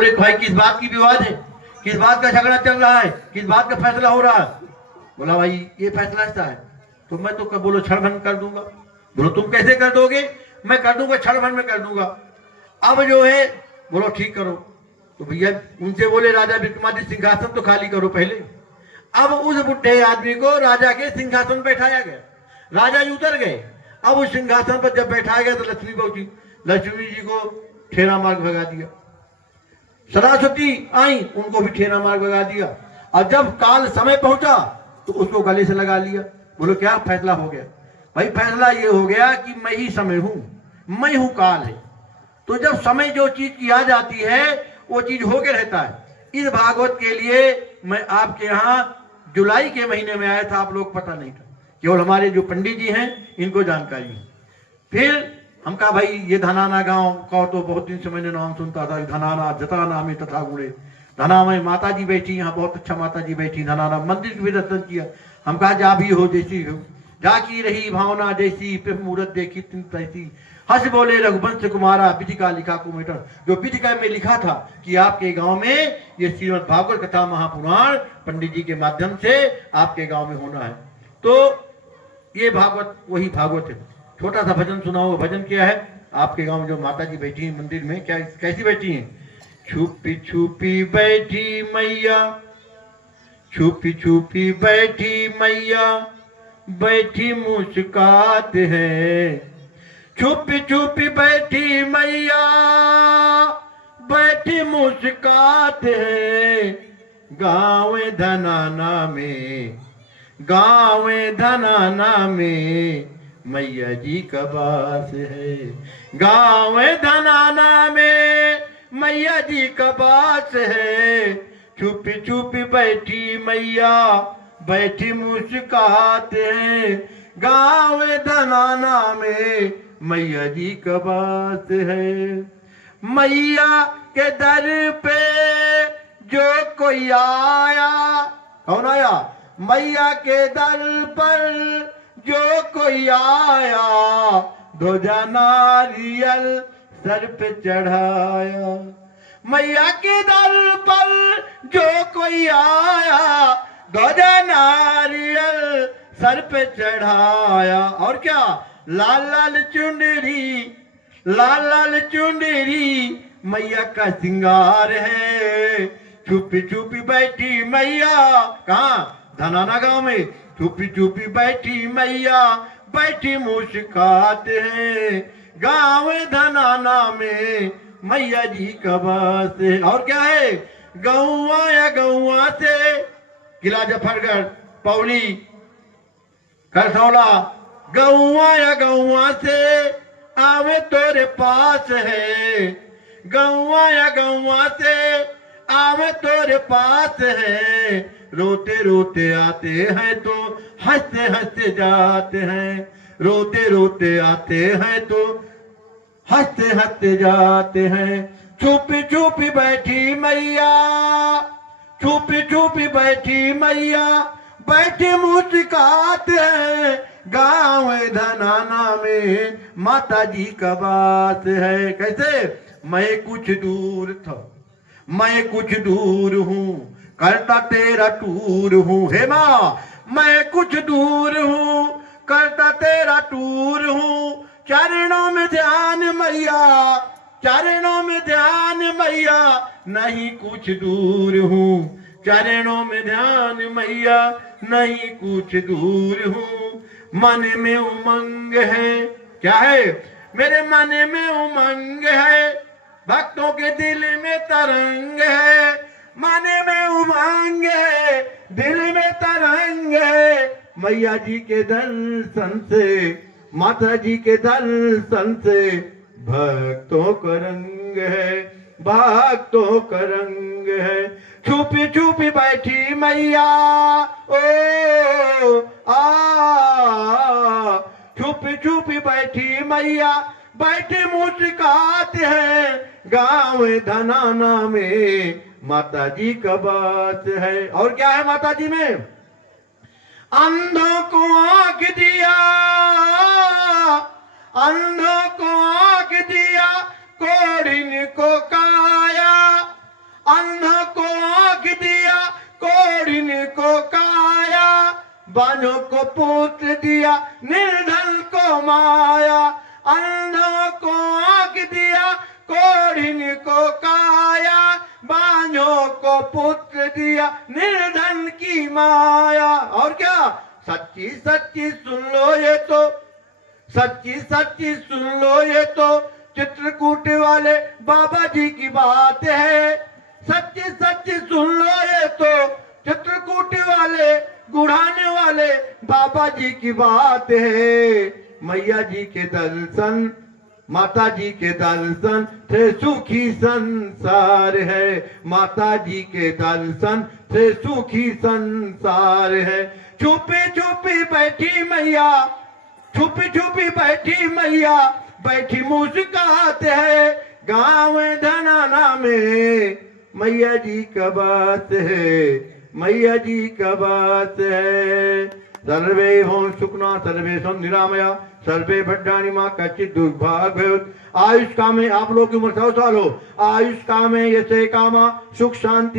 बोले भाई किस बात की विवाद है, किस बात का झगड़ा चल रहा है, किस बात का फैसला हो रहा है। बोला भाई ये फैसला ऐसा है, तो मैं तो बोलो क्षण भंग कर दूंगा। बोलो तुम कैसे कर दोगे, मैं कर दूंगा, क्षण भंग में कर दूंगा। अब जो है बोलो ठीक करो। तो भैया उनसे बोले राजा विक्रमादित्य सिंहासन तो खाली करो पहले। अब उस बुढ़े आदमी को राजा के सिंहासन पर बैठाया गया, राजा जी उतर गए। अब उस सिंहासन पर जब बैठाया गया तो लक्ष्मी पहुंची, लक्ष्मी जी को ठेरा मार्ग भगा दिया। सरस्वती आई, उनको भी ठेरा मार्ग भगा दिया। और जब काल समय पहुंचा तो उसको गले से लगा लिया। बोलो क्या फैसला हो गया? भाई फैसला ये हो गया कि मैं ही समय हूं, मैं हूं काल है। तो जब समय जो चीज की आ जाती है वो चीज होके रहता है। इस भागवत के लिए मैं आपके यहाँ जुलाई के महीने में आया था, आप लोग पता नहीं था, केवल हमारे जो पंडित जी हैं इनको जानकारी है। फिर हम कहा भाई ये धनाना गांव का तो बहुत दिन से मैंने नाम सुनता था, धनाना जताना में तथा गुड़े। धना में माता जी बैठी, यहाँ बहुत अच्छा माता जी बैठी, धनाना मंदिर भी दर्शन किया। हम कहा जा भी हो जैसी हो, जा की रही भावना जैसी, फिर मूर्त देखी तुम तैसी। हंस बोले रघुवंश कुमारा, विधिका लिखा कुमेटर। जो विधिका में लिखा था कि आपके गांव में ये श्रीमद् भागवत कथा महापुराण पंडित जी के माध्यम से आपके गांव में होना है। तो ये भागवत वही भागवत है। छोटा सा भजन सुनाओ। भजन क्या है? आपके गांव में जो माता जी बैठी है मंदिर में, क्या कैसी बैठी हैं? छुपी छुपी बैठी मैया, छुपी छुपी बैठी मैया, बैठी मुस्काते हैं। छुपी छुपी बैठी मैया, बैठी मुस्काते हैं। गाँव धनाना में, गाँव धनाना में मैया जी का वास है। गाँव धनाना में मैया जी का वास है। छुपी छुपी बैठी मैया, बैठी मुस्काते हैं। गाँव धनाना में मैया जी का वास है। मैया के दर पे जो कोई आया, कौन आया? मैया के दर पर जो कोई आया, ध्वजा नारियल सर पे चढ़ाया। मैया के दर पर जो कोई आया, ध्वजा नारियल सर पे चढ़ाया। और क्या? लाल लाल चुनरी, लाल लाल चुनरी मैया का सिंगार है। छुपी छुपी बैठी मैया, कहाँ? धनाना गांव में। छुपी छुपी बैठी मैया, बैठी मुस्काते हैं। गांव धनाना में मैया जी का वास है। और क्या है? गौवा या गौवा से, किला जफरगढ़, पौली, करसौला, गौवा या गौवा से आवे तोरे पास है। गौवा या गौवा से आवे तोरे पास है। रोते रोते आते हैं तो हंसते हंसते जाते हैं। रोते रोते आते हैं तो हंसते हंसते जाते हैं। छुपी छुपी बैठी मैया, छुपी छुपी बैठी मैया, बैठी मुस्काते हैं। गाँव धनाना में माता जी का वास है। कैसे? मैं कुछ दूर था, मैं कुछ दूर हूँ, करता तेरा टूर हूँ। हे माँ, मैं कुछ दूर हूँ, करता तेरा टूर हूँ। चरणों में ध्यान मैया, चरणों में ध्यान मैया, नहीं कुछ दूर हूँ। चरणों में ध्यान मैया, नहीं कुछ दूर हूँ। मन में उमंग है, क्या है? मेरे मन में उमंग है, भक्तों के दिल में तरंग है। मन में उमंग है, दिल में तरंग है। मैया जी के दर्शन से, माता जी के दर्शन से भक्तों का रंग है, भक्तों का रंग है। छुपी छुपी बैठी मैया, ओ आ, छुपी छुपी बैठी मैया, बैठे मुस्काते हैं। गाँव धनाना में माता जी का बात है। और क्या है माता जी में? अंधों को आंख दिया, अंधों को आंख दिया, कोढ़िन को काया, बांझों को पुत्र दिया, निर्धन को माया, अंधों को आंख दिया, कोढ़िन को काया, बांझों को पुत्र दिया, निर्धन की माया। और क्या, सच्ची सच्ची सुन लो ये तो, सच्ची सच्ची सुन लो ये तो चित्रकूट वाले बाबा जी की बात है। सच्ची सच्ची सुन लो ये तो चित्रकूट वाले गुढ़ाने वाले बाबा जी की बात है। मैया जी के दर्शन, माता जी के दर्शन से सुखी संसार है। माता जी के दर्शन से सुखी संसार है। छुपी छुपी बैठी मैया, छुपी छुपी बैठी मैया, बैठी मुस्काते है। गाँव धनाना में मैया जी का बात है, मैया जी का बात है। सर्वे भवन्तु सुखिनः, सर्वे सन्तु निरामया, सर्वे भद्राणि मा कश्चित् दुर्भाग् भवेत्। आयुष कामे, आप लोग की उम्र 100 साल हो, आयुष कामे यसे कामा, सुख शांति